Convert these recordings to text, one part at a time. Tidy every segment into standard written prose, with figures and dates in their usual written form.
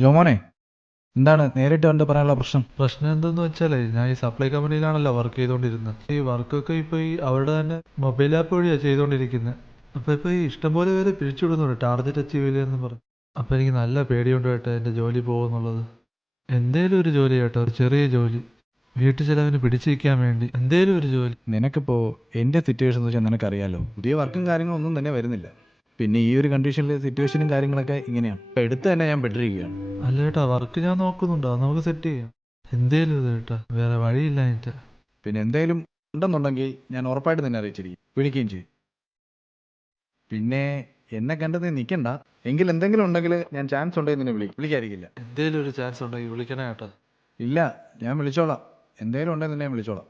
ജോമോനെ, എന്താണ് നേരിട്ട് കണ്ട് പറയാനുള്ള പ്രശ്നം? പ്രശ്നം എന്തെന്ന് വെച്ചാലേ, ഞാൻ ഈ സപ്ലൈ കമ്പനിയിലാണല്ലോ വർക്ക് ചെയ്തുകൊണ്ടിരുന്നത്. ഈ വർക്കൊക്കെ ഇപ്പോൾ ഈ അവരുടെ തന്നെ മൊബൈൽ ആപ്പ് വഴിയാണ് ചെയ്തുകൊണ്ടിരിക്കുന്നത്. അപ്പോൾ ഇപ്പോൾ ഈ ഇഷ്ടംപോലെ പേര് പിരിച്ചുവിടുന്നുണ്ട്, ടാർഗറ്റ് അച്ചീവ് ചെയ്തെന്ന് പറഞ്ഞു. അപ്പോൾ എനിക്ക് നല്ല പേടിയുണ്ട് കേട്ടോ, എൻ്റെ ജോലി പോകുമെന്നുള്ളത്. എന്തേലും ഒരു ജോലി കേട്ടോ, ഒരു ചെറിയ ജോലി, വീട്ടു ചിലവിന് പിടിച്ചു നിൽക്കാൻ വേണ്ടി എന്തേലും ഒരു ജോലി. നിനക്കിപ്പോ എൻ്റെ സിറ്റുവേഷൻ എന്ന് വെച്ചാൽ നിനക്കറിയാലോ, പുതിയ വർക്കും കാര്യങ്ങളൊന്നും തന്നെ വരുന്നില്ല. പിന്നെ ഈ ഒരു കണ്ടീഷനിൽ സിറ്റുവേഷനും കാര്യങ്ങളൊക്കെ ഇങ്ങനെയാണ്. ഇപ്പം എടുത്ത് തന്നെ ഞാൻ പെട്ടിരിക്കുകയാണ്. അല്ല ചേട്ടാ, വർക്ക് ഞാൻ നോക്കുന്നുണ്ടോ, നമുക്ക് സെറ്റ് ചെയ്യാം. എന്തേലും ഇത് കേട്ടാ, വേറെ വഴിയില്ല എനിക്ക്. പിന്നെ എന്തേലും ഉണ്ടെന്നുണ്ടെങ്കിൽ ഞാൻ ഉറപ്പായിട്ട് നിന്നെ അറിയിച്ചിരിക്കും, വിളിക്കുകയും ചെയ്യും. പിന്നെ എന്നെ കണ്ടത് നീ നിൽക്കണ്ട. എങ്കിൽ എന്തെങ്കിലും ഉണ്ടെങ്കിൽ ഞാൻ ചാൻസ് ഉണ്ടെങ്കിൽ നിന്നെ വിളിക്കാതിരിക്കില്ല. എന്തേലും ഒരു ചാൻസ് ഉണ്ടെങ്കിൽ വിളിക്കണേ ചേട്ടാ. ഇല്ല, ഞാൻ വിളിച്ചോളാം. എന്തേലും ഉണ്ടെങ്കിൽ നിന്നെ ഞാൻ വിളിച്ചോളാം.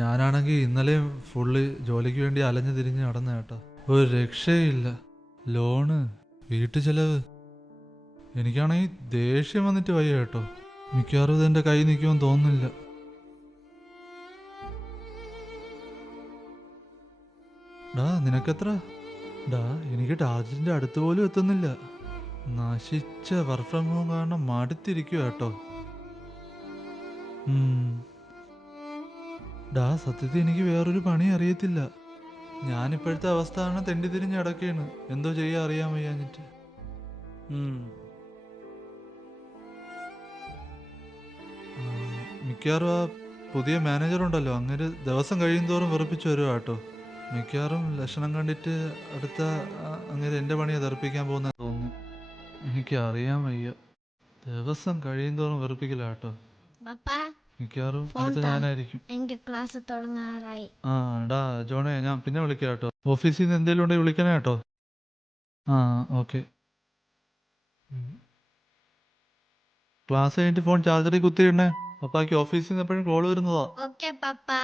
ഞാനാണെങ്കിൽ ഇന്നലെയും ഫുള്ള് ജോലിക്ക് വേണ്ടി അലഞ്ഞു തിരിഞ്ഞ് നടന്ന കേട്ടോ, ഒരു രക്ഷയില്ല. ലോണ്, വീട്ടു ചെലവ്, എനിക്കാണെങ്കിൽ ദേഷ്യം വന്നിട്ട് വയ്യ കേട്ടോ. മിക്കവാറും ഇതെൻ്റെ കൈ നിൽക്കുമെന്ന് തോന്നുന്നില്ല. ഡാ നിനക്കെത്ര? ഡാ എനിക്ക് ടാർജറ്റിൻ്റെ അടുത്ത് പോലും എത്തുന്നില്ല. നശിച്ച വർക്ക് ഫ്രം ഹോം കാരണം മടുത്തിരിക്കുക കേട്ടോ. ഡാ സത്യത്തിൽ എനിക്ക് വേറൊരു പണി അറിയത്തില്ല. ഞാനിപ്പോഴത്തെ അവസ്ഥ ആണ്, തെണ്ടി തിരിഞ്ഞ് കിടക്കുകയാണ്. എന്തോ ചെയ്യാൻ അറിയാൻ വയ്യാഞ്ഞിട്ട്. മിക്കവാറും ആ പുതിയ മാനേജർ ഉണ്ടല്ലോ, അങ്ങനെ ദിവസം കഴിയുന്തോറും വെറുപ്പിച്ച് വരുക കേട്ടോ. മിക്കവാറും ലക്ഷണം കണ്ടിട്ട് അടുത്ത അങ്ങനെ എൻ്റെ പണിയെ തെറിപ്പിക്കാൻ പോകുന്ന തോന്നുന്നു. എനിക്കറിയാൻ വയ്യ, ദിവസം കഴിയുന്തോറും വെറുപ്പിക്കില്ല കേട്ടോ. മിക്കവാറും അടുത്ത ഞാനായിരിക്കും. എന്റെ ക്ലാസ് തുടങ്ങാറായി. ഡാ ജോണേ, ഞാൻ പിന്നെ വിളിക്കാം കേട്ടോ. ഓഫീസിൽ നിന്ന് എന്തെങ്കിലും ഉണ്ടെങ്കിൽ വിളിക്കണേ കേട്ടോ. ഓക്കെ. ക്ലാസ് കഴിഞ്ഞിട്ട് ഫോൺ ചാർജറിൽ കുത്തിയിടണേ. പപ്പാക്ക് ഓഫീസിൽ നിന്ന് എപ്പോഴും കോൾ വരുന്നതാ. ഓക്കെ പപ്പാ.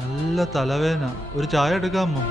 നല്ല തലവേദന, ഒരു ചായ എടുക്കാമോ?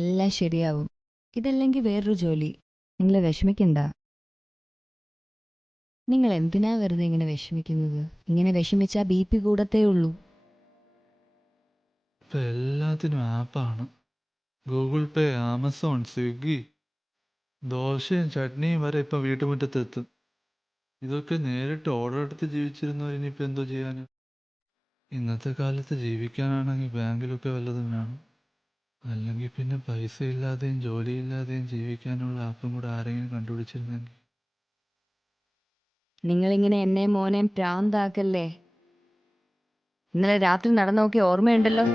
എല്ലാം ശരിയാവും. ഇതല്ലെങ്കിൽ വേറൊരു ജോലി. നിങ്ങൾ വിഷമിക്കണ്ട. നിങ്ങൾ എന്തിനാ വെറുതെ ഇങ്ങനെ വിഷമിക്കുന്നത്? ഇങ്ങനെ വിഷമിച്ചാൽ BP കൂടത്തേ ഉള്ളൂ. ഇപ്പൊ എല്ലാത്തിനും ആപ്പാണ്. ഗൂഗിൾ പേ, ആമസോൺ, സ്വിഗ്ഗി, ദോശയും ചട്നിയും വരെ ഇപ്പൊ വീട്ടുമുറ്റത്തെത്തും. ഇതൊക്കെ നേരിട്ട് ഓർഡർ എടുത്ത് ജീവിച്ചിരുന്നവർ ഇനിയിപ്പോൾ എന്തോ ചെയ്യാന്? ഇന്നത്തെ കാലത്ത് ജീവിക്കാനാണെങ്കിൽ ബാങ്കിലൊക്കെ വല്ലതും വേണം. അല്ലെങ്കിൽ പിന്നെ പൈസ ഇല്ലാതെയും ജോലിയില്ലാതെയും ജീവിക്കാനുള്ള ആപ്പും കൂടെ ആരെങ്കിലും കണ്ടുപിടിച്ചിരുന്നെങ്കിൽ. നിങ്ങളിങ്ങനെ എന്നെ മോനെയും പ്രാന്താക്കല്ലേ. ഇന്നലെ രാത്രി നടന്നൊക്കെ ഓർമ്മയുണ്ടല്ലോ.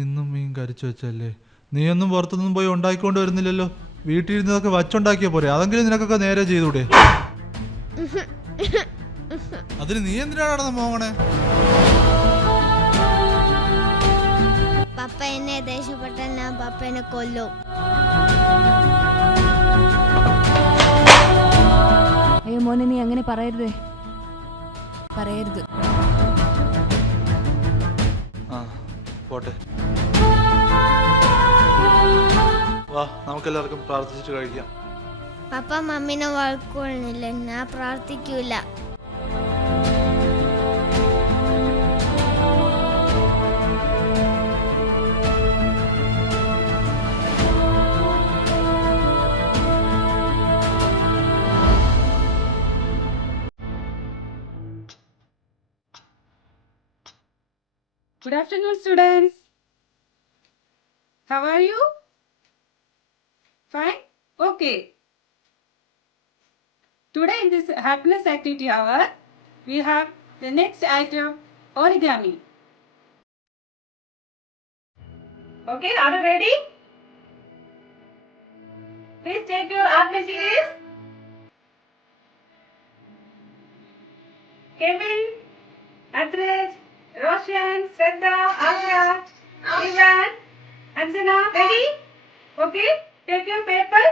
ഇന്നും മീൻ കരിച്ചു വെച്ചല്ലേ? നീയൊന്നും പുറത്തുനിന്നും പോയി ഉണ്ടാക്കിക്കൊണ്ട് വരുന്നില്ലല്ലോ. വീട്ടിലിരുന്നതൊക്കെ വച്ചുണ്ടാക്കിയ പോരെ? അതെങ്കിലും നിനക്കൊക്കെ നേരെ ചെയ്തൂടെ? അതിന് നീ എന്തിനാണ് മോങ്ങണേ? പപ്പ എന്നെ ദേഷ്യപ്പെട്ടാൽ ഞാൻ പപ്പനെ കൊല്ലും. അയ്യോ മോനെ, നീ അങ്ങനെ പറയരുതേ. പറയരുത്. ആ പോട്ടെ, വാ നമുക്കെല്ലാവർക്കും പ്രാർത്ഥിച്ചിട്ട് കഴിക്കാം. പപ്പ മമ്മീനെ വഴക്കുകൊള്ളില്ല, ഞാൻ പ്രാർത്ഥിക്കൂല. Good afternoon, students. How are you? Fine? Okay. Today in this happiness activity hour, we have the next item, origami. Okay, are you ready? Please take your art materials. Kevin, Adrej, Roshan, Shraddha, Asha, Ivan, Anjana, ready? Okay, take your paper.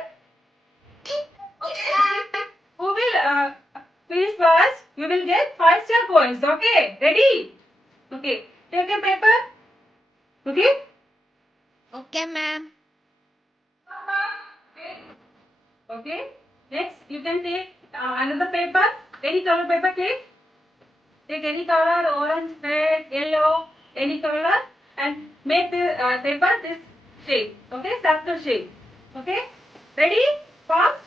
Who will finish first? You will get 5-star coins. Okay, ready? Okay, take your paper. Okay? Okay, ma'am. Okay. Next, you can take another paper. Any color paper, take. Take any color, orange, red, yellow, any color, and make the paper this shape. Okay, circle shape. Okay. Ready? Fast.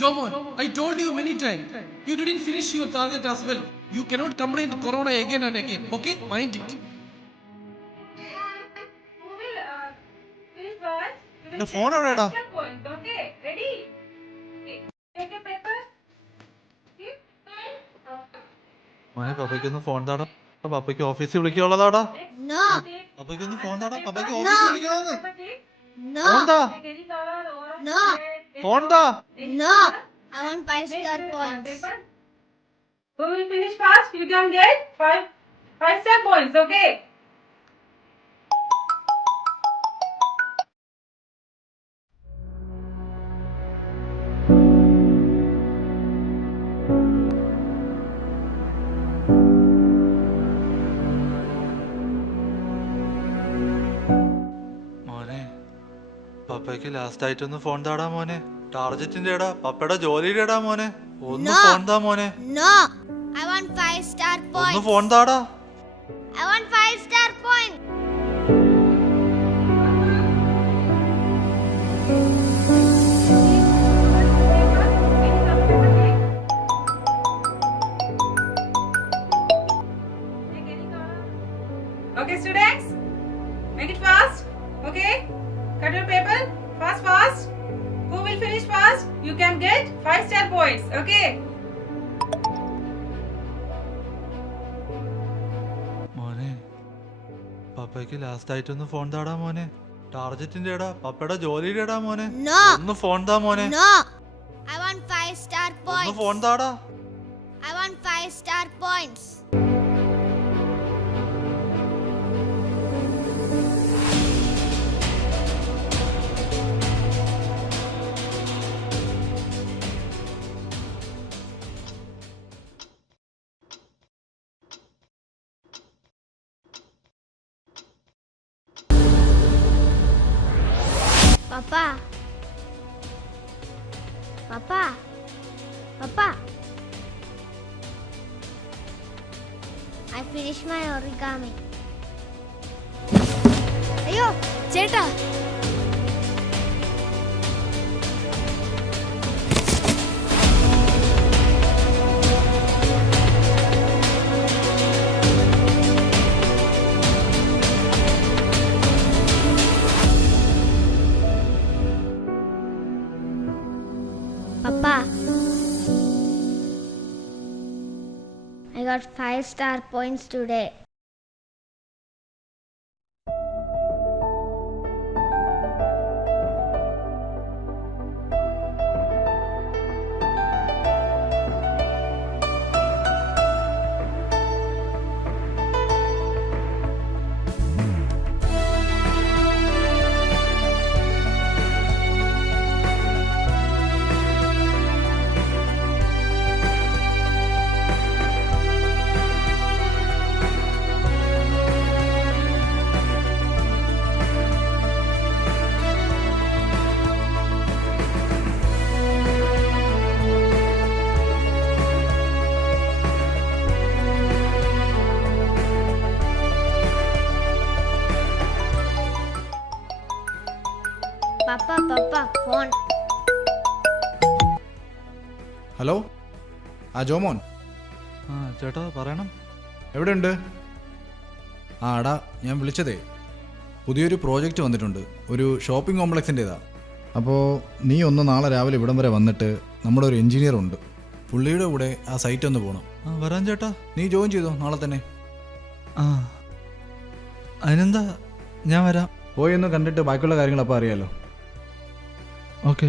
Jomon, I told you many times, you didn't finish your target as well. You cannot complain to Corona again and again. Okay? Mind it. എന്റെ phone എവിടെയാടാ? Okay, ready? Take a paper. മോനെ പപ്പയ്ക്കൊന്ന് phone താടാ. പപ്പയ്ക്ക് ഓഫീസിൽ വിളിക്കാനുള്ളതാടാ. No. പപ്പയ്ക്കൊന്ന് phone താടാ. പപ്പയ്ക്ക് ഓഫീസിൽ വിളിക്കണമെന്ന്. No. Phone താ. Take any color, orange, No. red, phone താ. No. I want 5-star points. Paper. Who will finish fast? You can get 5-star points. Okay. മോനെ പപ്പയ്ക്ക് ലാസ്റ്റ് ആയിട്ടൊന്ന് ഫോൺ താടാ മോനെ. ടാർജറ്റിന്റെ ഇടാ, പപ്പയുടെ ജോലിയുടെ ഇടാ മോനെ. ഒന്ന് No. ഫോൺ താ മോനെ. No. I want 5-star ഒന്ന് points. ഫോൺ താടാ. I want 5-star points. Okay, students, make it fast. Okay, cut your paper. Fast, fast. Who will finish fast? You can get 5-star points. Okay. മോനെ പപ്പയ്ക്ക് last ആയിട്ടൊന്ന് phone താടാ മോനെ. ടാർജറ്റിന്റെ ഇടാ, പപ്പയുടെ ജോലിയുടെ ഇടാ മോനെ. No. ഒന്ന് ഫോൺ താ മോനെ. No. I want 5-star ഒന്ന് points. ഫോൺ താടാ. I want 5-star points. Papa. Papa. Papa. I finished my origami. അയ്യോ ചേട്ടാ Papa, I got 5-star points today. Papa, phone. Hello, ആ ജോമോൻ ആ ചേട്ടാ പറയണം. എവിടെയുണ്ട്? ആ എടാ, ഞാൻ വിളിച്ചതേ പുതിയൊരു പ്രോജക്റ്റ് വന്നിട്ടുണ്ട്. ഒരു ഷോപ്പിംഗ് കോംപ്ലക്സിൻ്റെതാ. അപ്പോൾ നീ ഒന്ന് നാളെ രാവിലെ ഇവിടം വരെ വന്നിട്ട് നമ്മുടെ ഒരു എഞ്ചിനീയർ ഉണ്ട്, പുള്ളിയുടെ കൂടെ ആ സൈറ്റ് ഒന്ന് പോകണം. ആ വരാൻ ചേട്ടാ. നീ ജോയിൻ ചെയ്തോ നാളെ തന്നെ. ആ അതിനെന്താ, ഞാൻ വരാം. പോയി ഒന്ന് കണ്ടിട്ട് ബാക്കിയുള്ള കാര്യങ്ങൾ അപ്പോൾ അറിയാലോ. ഓക്കെ.